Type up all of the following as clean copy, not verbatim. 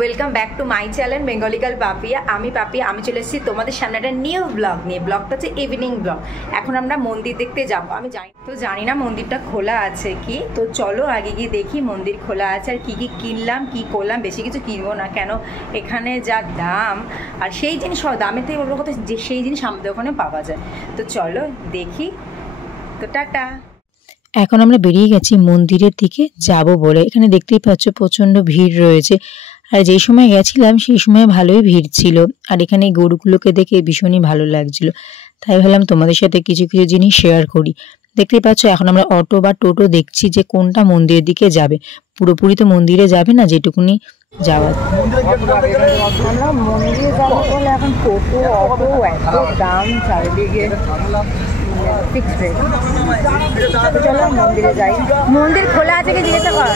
Welcome back to my channel Bengali girl Papiya. আমি পাপিয়া, আমি চলে এসেছি তোমাদের সামনে একটা নিউ ব্লগ নিয়ে। ব্লগটা হচ্ছে ইভিনিং ব্লগ। এখন আমরা মন্দির দেখতে যাব। আমি জানি না মন্দিরটা খোলা আছে কি, তো চলো আগে গিয়ে দেখি মন্দির খোলা আছে আর কি কি কিনলাম কি করলাম। বেশি কিছু কিনবো না, কেন এখানে যা দাম, আর সেই জিনিস দামের থেকে বলবো কথা যে সেই জিনিস আমাদের ওখানে পাওয়া যায়। তো চলো দেখি, তো টাটা। এখন আমরা বেরিয়ে গেছি মন্দিরের দিকে যাব বলে। এখানে দেখতেই পাচ্ছ প্রচণ্ড ভিড় রয়েছে, আর যেই সময় গেছিলাম সেই সময় ভালোই ভিড় ছিল। আর এখানে গরুগুলোকে দেখে ভীষণই ভালো লাগছিল, তাই ভাবলাম তোমাদের সাথে কিছু কিছু জিনিস শেয়ার করি। দেখতেই পাচ্ছ এখন আমরা অটো বা টোটো দেখছি যে কোনটা মন্দিরের দিকে যাবে। পুরোপুরি তো মন্দিরে যাবে না, যেটুকুনি যাওয়ার। আমরা মন্দিরে যাবো বলে এখন টোটো অটো এত দাম চারিদিকে, ফিক্সড রেট। চলো মন্দিরে যাই। মন্দির খোলা আছে কি জিজ্ঞাসা কর।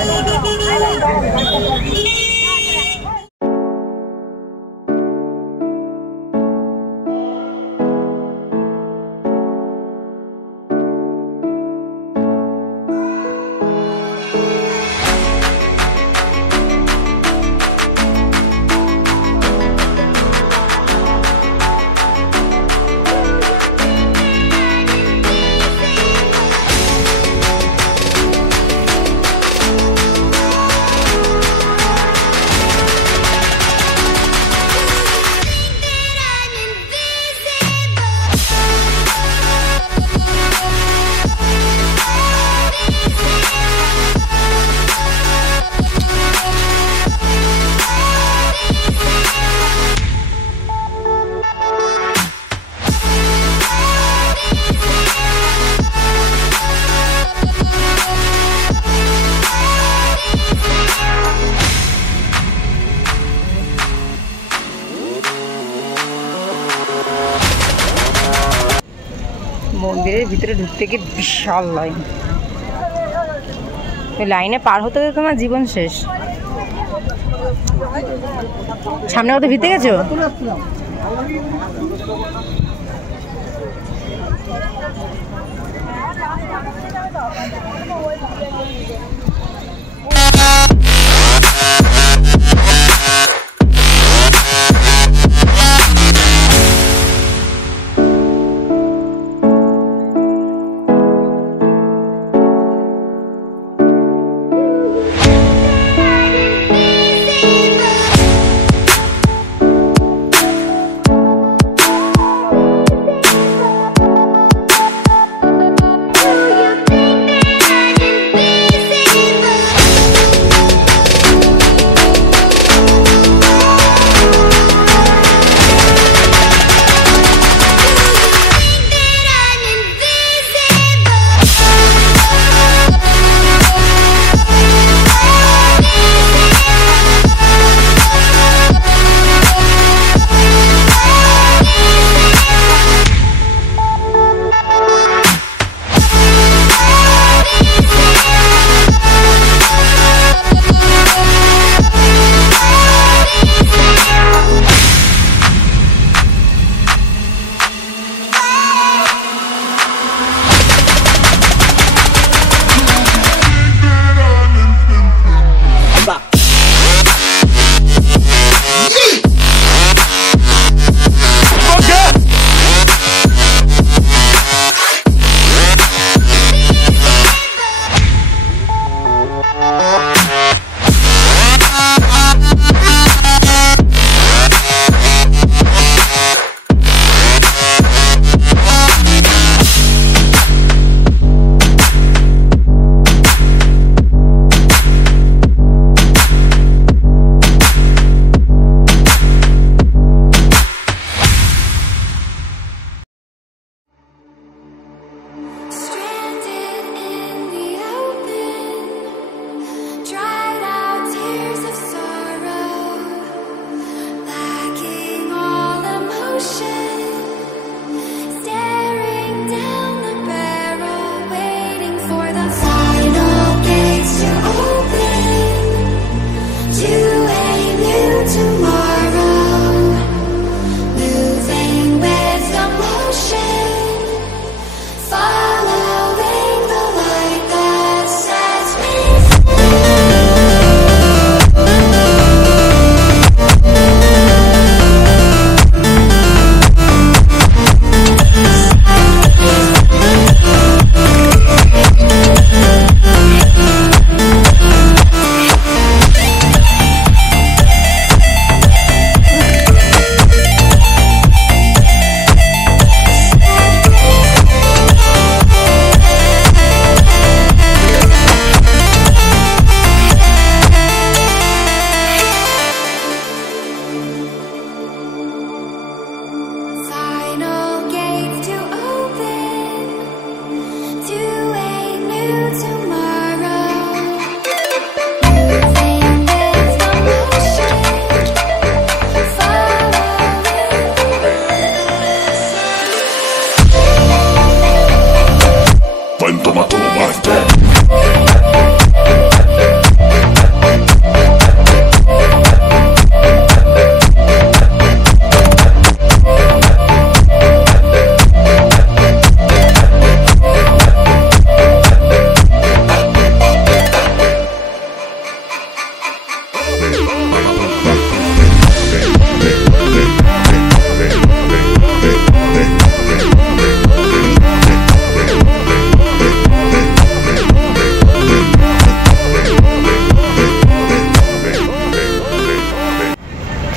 মন্দিরের ভিতরে ঢুকতে গিয়ে বিশাল লাইন। লাইনে পার হতে হতে তোমার জীবন শেষ। সামনে কোথাও ভিতরে গেছো?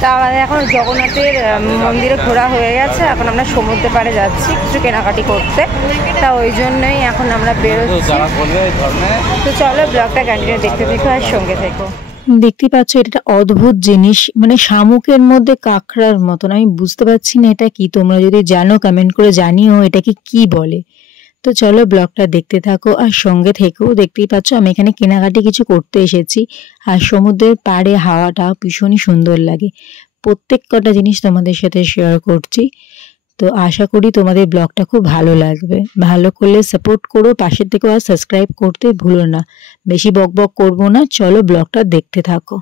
তা আমাদের এখন জগন্নাথের মন্দিরে ঘোরা হয়ে গেছে, এখন আমরা সমুদ্র পাড়ে যাচ্ছি কিছু কেনাকাটি করতে, তা ওই জন্যই এখন আমরা বেরোচ্ছি। তো চলো ব্লগটা কন্টিনিউ দেখতে দেখো আর সঙ্গে থেকো। দেখতে পাচ্ছ এটা একটা অদ্ভুত জিনিস, মানে শামুকের মধ্যে কাঁকড়ার মতন। আমি বুঝতে পারছি না এটা কি, তোমরা যদি জানো কমেন্ট করে জানিও এটাকে কি বলে। তো চলো ব্লগটা দেখতে থাকো আর সঙ্গে থেকেও। দেখতেই পাচ্ছ আমি এখানে কেনাকাটি কিছু করতে এসেছি, আর সমুদ্রের পাড়ে হাওয়াটা ভীষণই সুন্দর লাগে। প্রত্যেক কটা জিনিস তোমাদের সাথে শেয়ার করছি, তো আশা করি তোমাদের ব্লগটা খুব ভালো লাগবে। ভালো করলে সাপোর্ট করো, পাশে থেকেও আর সাবস্ক্রাইব করতে ভুলো না। বেশি বক বক করবো না, চলো ব্লগটা দেখতে থাকো।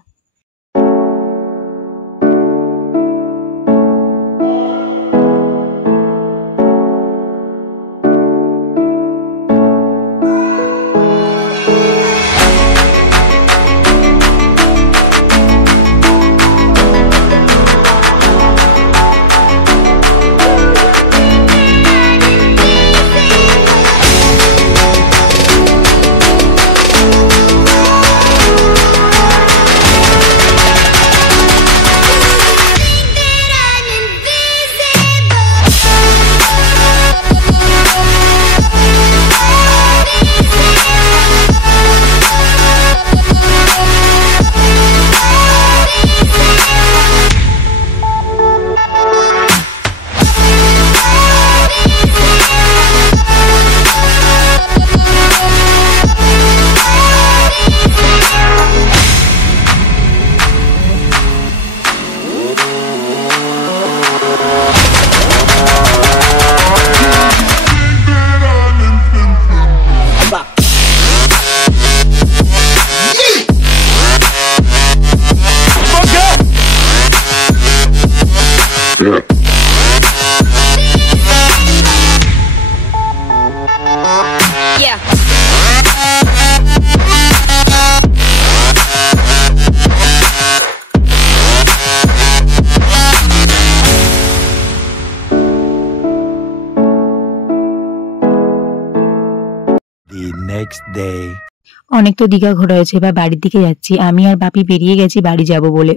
অনেক তো দীঘা ঘোরা হয়েছে, এবার বাড়ির দিকে যাচ্ছি। আমি আর বাপি বেরিয়ে গেছি বাড়ি যাব বলে,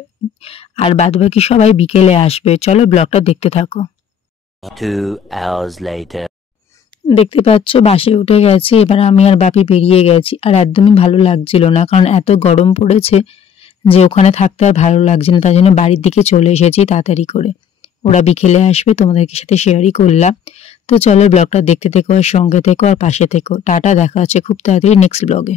আর বাদবাকি সবাই বিকেলে আসবে। চলো ব্লগটা দেখতে থাকো। 2 hours later. দেখতে পাচ্ছ বাসে উঠে গেছি, এবার আমি আর বাপি বেরিয়ে গেছি। আর একদমই ভালো লাগছিল না, কারণ এত গরম পড়েছে যে ওখানে থাকতে আর ভালো লাগছে না। তার জন্য বাড়ির দিকে চলে এসেছি তাড়াতাড়ি করে। ওরা বিকেলে আসবে, তোমাদেরকে সাথে শেয়ারই করলাম। তো চলো ব্লগটা দেখতে থেকো আর সঙ্গে থেকো আর পাশে থেকো। টাটা, দেখা হচ্ছে খুব তাড়াতাড়ি নেক্সট ব্লগে।